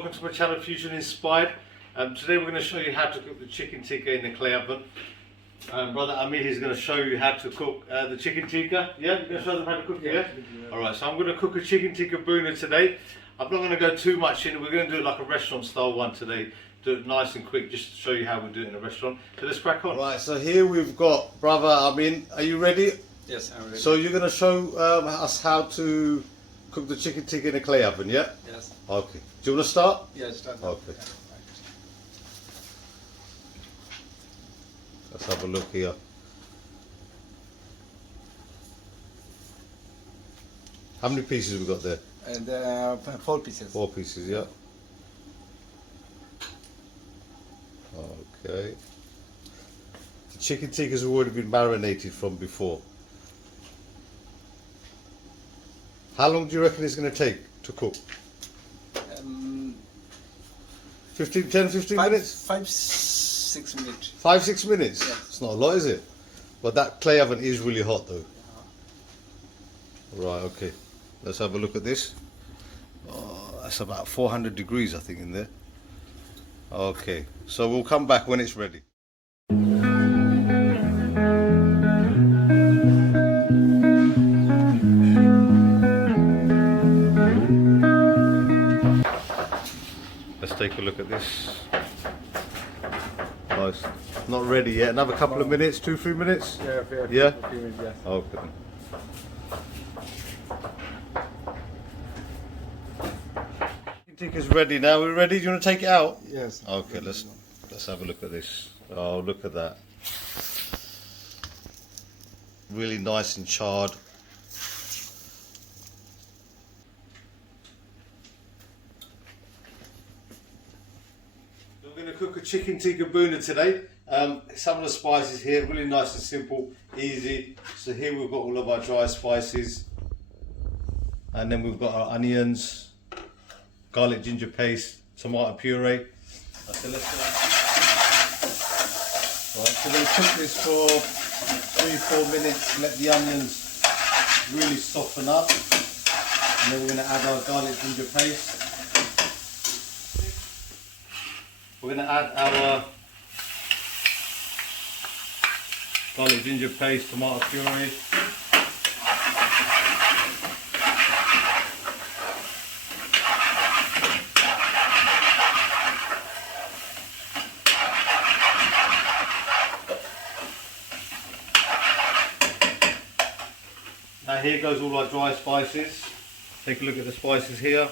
welcome to my channel Fusion Inspired. Today we're going to show you how to cook the chicken tikka in the clay oven. Brother Amir is going to show you how to cook the chicken tikka. Yeah, you're going to show them how to cook it, yeah? Alright, so I'm going to cook a chicken tikka bhuna today. I'm not going to go too much in it, we're going to do it like a restaurant style one today. Do it nice and quick just to show you how we do it in a restaurant. So let's crack on. Right, so here we've got Brother Amin. Are you ready? Yes, I'm ready. So you're going to show us how to cook the chicken tikka in a clay oven, yeah? Yes. Okay. Do you want to start? Yeah, start. Okay. Let's have a look here. How many pieces have we got there? And 4 pieces. 4 pieces, yeah. Okay. The chicken tikka has already been marinated from before. How long do you reckon it's going to take to cook? 10, 15 minutes? 5-6 minutes. 5-6 minutes? Yeah. It's not a lot, is it? But that clay oven is really hot though. Right, okay. Let's have a look at this. Oh, that's about 400 degrees I think in there. Okay, so we'll come back when it's ready. Let's take a look at this. Nice. Not ready yet. Another couple of minutes, 2-3 minutes? Yeah? Yeah? A few minutes, yes. Okay. Tikka's ready now. We're ready. Do you want to take it out? Yes. Okay, let's have a look at this. Oh, look at that. Really nice and charred. We're going to cook a chicken tikka bhuna today. Some of the spices here, really nice and simple, easy. So here we've got all of our dry spices. And then we've got our onions, garlic ginger paste, tomato puree. So let's right, so we're going to cook this for 3-4 minutes, let the onions really soften up. And then we're going to add our garlic ginger paste. We're going to add our garlic ginger paste, tomato puree. Now here goes all our dry spices. Take a look at the spices here.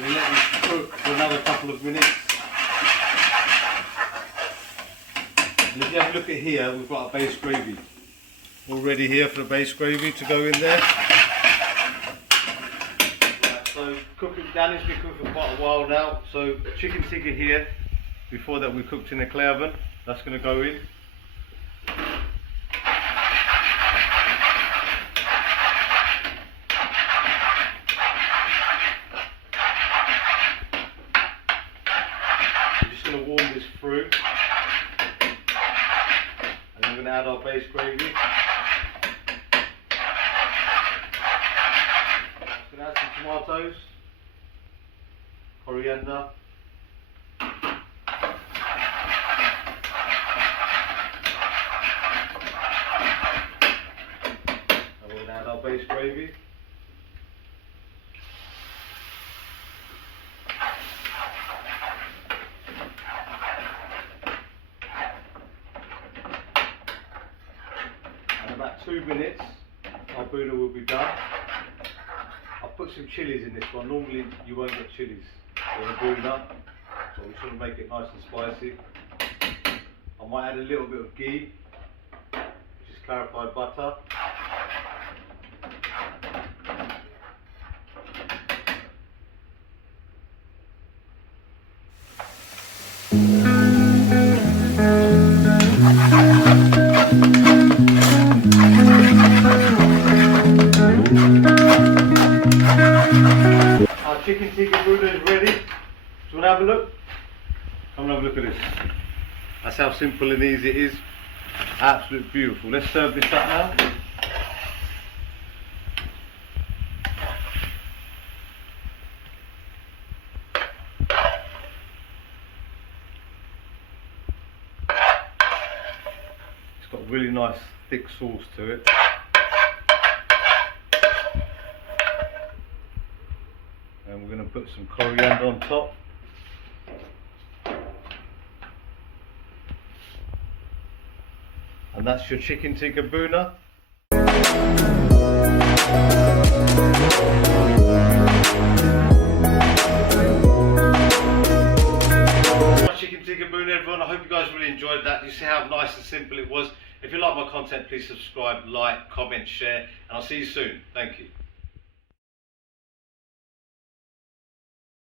We let this cook for another couple of minutes. And if you have a look at here, we've got our base gravy. All ready here for the base gravy to go in there. So cooking, Danny's been cooking for quite a while now. So chicken tikka here, before that we cooked in the clay oven. That's going to go in. We're just going to warm this through. And I'm going to add our base gravy. Add some tomatoes, coriander, and we're going to add our base gravy. And about 2 minutes, our bhuna will be done. I've put some chilies in this one. Normally you won't get chilies in a bhuna, so we try to make it nice and spicy. I might add a little bit of ghee, which is clarified butter. Chicken tikka bhuna is ready. Do you want to have a look? Come and have a look at this. That's how simple and easy it is. Absolutely beautiful. Let's serve this up now. It's got really nice thick sauce to it. And we're going to put some coriander on top. And that's your chicken tikka bhuna. Chicken tikka bhuna, everyone. I hope you guys really enjoyed that. You see how nice and simple it was. If you like my content, please subscribe, like, comment, share, and I'll see you soon. Thank you.